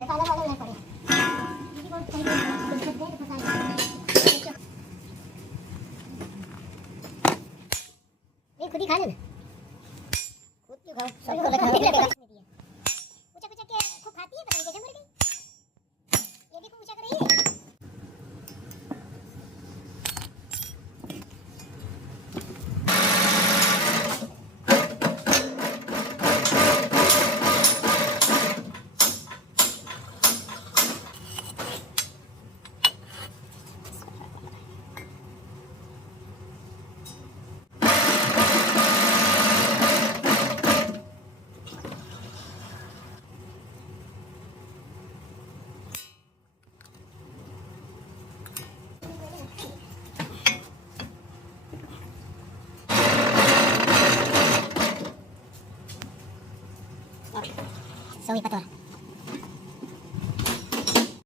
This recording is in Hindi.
पाला वाला नहीं पड़े किसी को चाहिए तो दे तो फसा ये खुद ही खा ले ना खुद क्यों खाओ सबको लगा ऊंचा ऊंचा के खूब खाती है पता नहीं कैसे मर गई ये देखो ऊंचा कर रही है Sorry, Pator.